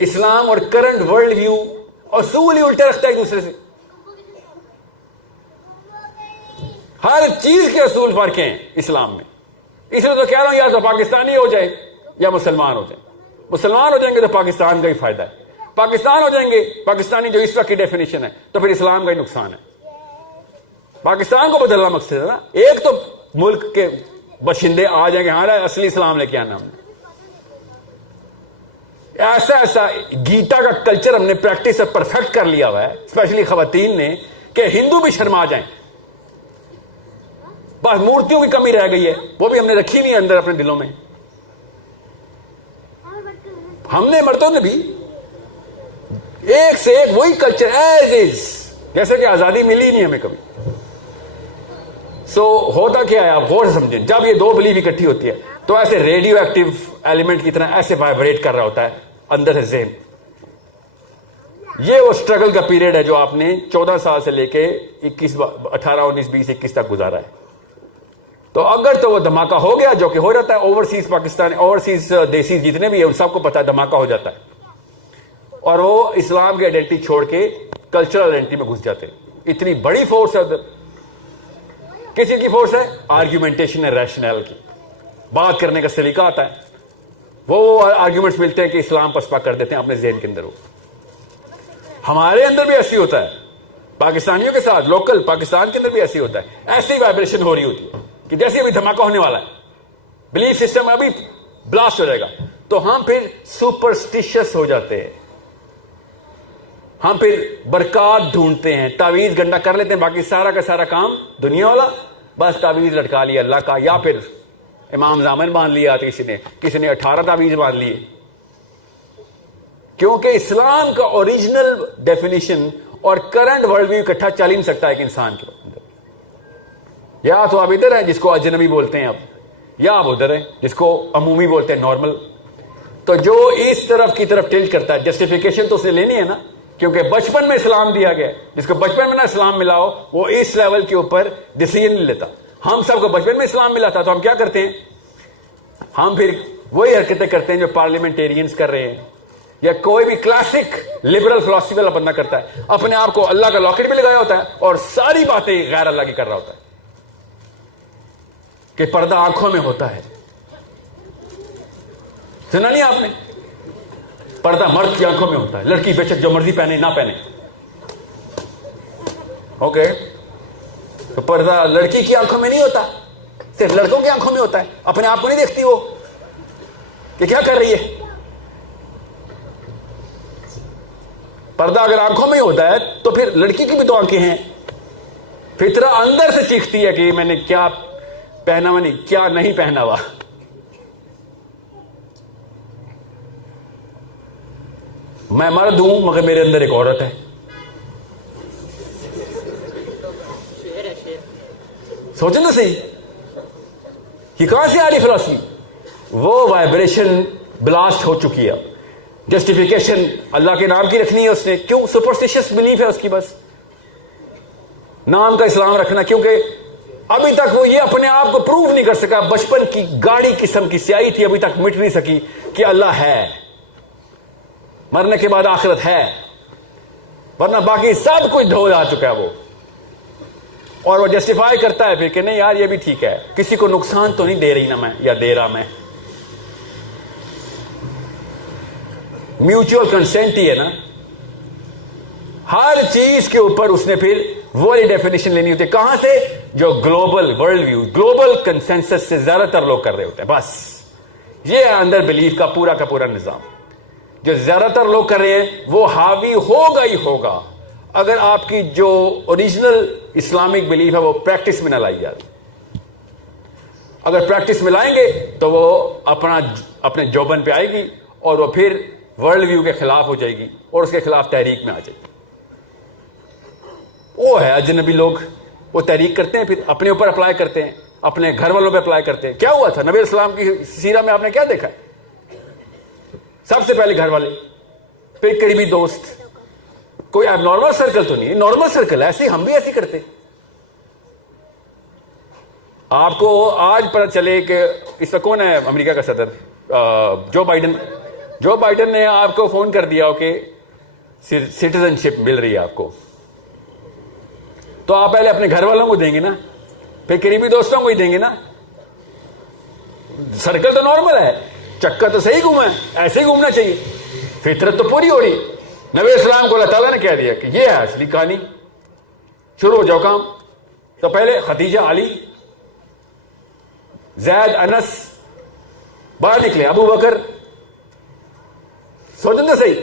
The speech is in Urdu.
اسلام اور کرنٹ ورلڈ ویو اصول ہی الٹے رکھتا ہے ایک دوسرے سے. ہر چیز کے اصول فرق ہیں اسلام میں. اس لیے تو کہہ رہا ہوں یا تو پاکستانی ہو جائے یا مسلمان ہو جائیں. مسلمان ہو جائیں گے تو پاکستان کا ہی فائدہ ہے. پاکستان ہو جائیں گے پاکستانی جو اس وقت کی ڈیفینیشن ہے تو پھر اسلام کا ہی نقصان ہے. پاکستان کو بدلنا مقصد ہے نا. ایک تو ملک کے باشندے آ جائیں گے ہاں اصلی اسلام لے کے آنا. ہم نے ایسا گیتا کا کلچر ہم نے پریکٹس پرفیکٹ کر لیا ہوا ہے, اسپیشلی خواتین نے, کہ ہندو بھی شرما جائیں. بس مورتیوں کی کمی رہ گئی ہے, وہ بھی ہم نے رکھی ہوئی ہے اندر اپنے دلوں میں. ہم نے مردوں نے بھی ایک سے ایک وہی کلچر ایز از, جیسے کہ آزادی ملی نہیں ہمیں کبھی. سو ہوتا کیا ہے آپ غور سے سمجھیں, جب یہ دو بلیف اکٹھی ہوتی ہے تو ایسے ریڈیو ایکٹیو ایلیمنٹ کی طرح ایسے وائبریٹ کر رہا ہوتا ہے اندر سے ذہن. یہ وہ اسٹرگل کا پیریڈ ہے جو آپ نے 14 سال سے لے کے 18 19 20 21 تک گزارا ہے. تو اگر تو وہ دھماکہ ہو گیا, جو کہ ہو جاتا ہے اوورسیز پاکستان, اوورسیز دیسی جتنے بھی ہیں ان سب کو پتا ہے دھماکہ ہو جاتا ہے, اور وہ اسلام کی آئیڈینٹی چھوڑ کے کلچرل آئیڈینٹی میں گھس جاتے ہیں. اتنی بڑی فورس ہے ادھر. کس چیز کی فورس ہے؟ آرگیومنٹیشن ہے, ریشنل کی بات کرنے کا سلیقہ آتا ہے. وہ آرگیومنٹس ملتے ہیں کہ اسلام پسپا کر دیتے ہیں اپنے ذہن کے اندر. وہ ہمارے اندر بھی ایسی ہوتا ہے, پاکستانیوں کے ساتھ لوکل پاکستان کے اندر بھی ایسی ہوتا ہے. ایسی وائبریشن ہو رہی ہوتی ہے کہ جیسے ابھی دھماکہ ہونے والا ہے, بلیف سسٹم ابھی بلاسٹ ہو جائے گا, تو ہم پھر سپرسٹیشس ہو جاتے ہیں. ہم پھر برکات ڈھونڈتے ہیں, تعویذ گنڈا کر لیتے ہیں, باقی سارا کا سارا کام دنیا والا, بس تعویذ لٹکا لیا اللہ کا, یا پھر امام زامن باندھ لیا کسی نے 18 تعویذ باندھ لیے. کیونکہ اسلام کا اوریجنل ڈیفینیشن اور کرنٹ ورلڈ ویو اکٹھا چل ہی نہیں سکتا ایک انسان کے اندر. یا تو آپ ادھر ہیں جس کو اجنبی بولتے ہیں اب, یا آپ ادھر ہیں جس کو عمومی بولتے ہیں نارمل. تو جو اس طرف کی طرف ٹلٹ کرتا ہے, جسٹیفیکیشن تو اسے لینی ہے نا, کیونکہ بچپن میں اسلام دیا گیا. جس کو بچپن میں نہ اسلام ملا ہو وہ اس لیول کے اوپر ڈیسیژن نہیں لیتا. ہم سب کو بچپن میں اسلام ملا تھا, تو ہم کیا کرتے ہیں, ہم پھر وہی حرکتیں کرتے ہیں جو پارلیمنٹیرینز کر رہے ہیں, یا کوئی بھی کلاسک لبرل فلسفی والا بندہ کرتا ہے. اپنے آپ کو اللہ کا لاکٹ بھی لگایا ہوتا ہے اور ساری باتیں غیر اللہ کی کر رہا ہوتا ہے کہ پردہ آنکھوں میں ہوتا ہے. سنا نہیں آپ نے؟ پردہ مرد کی آنکھوں میں ہوتا ہے, لڑکی بے شک جو مرضی پہنے نہ پہنے. اوکے, تو پردہ لڑکی کی آنکھوں میں نہیں ہوتا, صرف لڑکوں کی آنکھوں میں ہوتا ہے. اپنے آپ کو نہیں دیکھتی وہ کہ کیا کر رہی ہے. پردہ اگر آنکھوں میں ہی ہوتا ہے تو پھر لڑکی کی بھی تو آنکھیں ہیں. فطرہ اندر سے چیختی ہے کہ میں نے کیا پہنا ہوا نہیں, کیا نہیں پہنا ہوا. میں مرد ہوں مگر میرے اندر ایک عورت ہے. سوچیں نا صحیح, یہ کہاں سے آ رہی فلسفی؟ وہ وائبریشن بلاسٹ ہو چکی ہے. جسٹیفیکیشن اللہ کے نام کی رکھنی ہے اس نے, کیوں؟ سپرسٹیشس بلیف ہے اس کی, بس نام کا اسلام رکھنا, کیونکہ ابھی تک وہ یہ اپنے آپ کو پروو نہیں کر سکا. بچپن کی گاڑی قسم کی سیاہی تھی, ابھی تک مٹ نہیں سکی کہ اللہ ہے, مرنے کے بعد آخرت ہے, ورنہ باقی سب کچھ دھو جا چکا ہے وہ. اور وہ جسٹیفائی کرتا ہے پھر کہ نہیں یار یہ بھی ٹھیک ہے, کسی کو نقصان تو نہیں دے رہی نا میں, یا دے رہا میں. میوچل کنسنٹ ہی ہے نا. ہر چیز کے اوپر اس نے پھر وہی ڈیفینیشن لینی ہوتی ہے. کہاں سے؟ جو global world view, global consensus سے زیادہ تر لوگ کر رہے ہوتے ہیں. بس یہ ہے اندر بلیف کا پورا نظام. جو زیادہ تر لوگ کر رہے ہیں وہ حاوی ہوگا ہی ہوگا اگر آپ کی جو اوریجنل اسلامک بلیف ہے وہ پریکٹس میں نہ لائی جائے. اگر پریکٹس میں لائیں گے تو وہ اپنے جوبن پہ آئے گی, اور وہ پھر ورلڈ ویو کے خلاف ہو جائے گی, اور اس کے خلاف تحریک میں آ جائے گی. وہ ہے اجنبی لوگ, وہ تحریک کرتے ہیں, پھر اپنے اوپر اپلائی کرتے ہیں, اپنے گھر والوں پہ اپلائی کرتے ہیں. کیا ہوا تھا نبی اسلام کی سیرہ میں آپ نے کیا دیکھا ہے؟ سب سے پہلے گھر والے, پھر قریبی دوست. کوئی اب نارمل سرکل تو نہیں, نارمل سرکل ایسے ہم بھی ایسے کرتے. آپ کو آج پتہ چلے کہ اس کا کون ہے امریکہ کا صدر, جو بائیڈن, جو بائیڈن نے آپ کو فون کر دیا ہو کہ سٹیزن شپ مل رہی ہے آپ کو, تو آپ پہلے اپنے گھر والوں کو دیں گے نا, پھر قریبی دوستوں کو ہی دیں گے نا. سرکل تو نارمل ہے, چکر تو صحیح گھوما ہے, ایسے ہی گھومنا چاہیے. فطرت تو پوری ہو رہی. نبی اسلام کو اللہ تعالیٰ نے کہہ دیا کہ یہ ہے اصلی کہانی, شروع ہو جاؤ کام. تو پہلے خدیجہ, علی, زید, انس باہر نکلے, ابو بکر. سوچیں تو صحیح,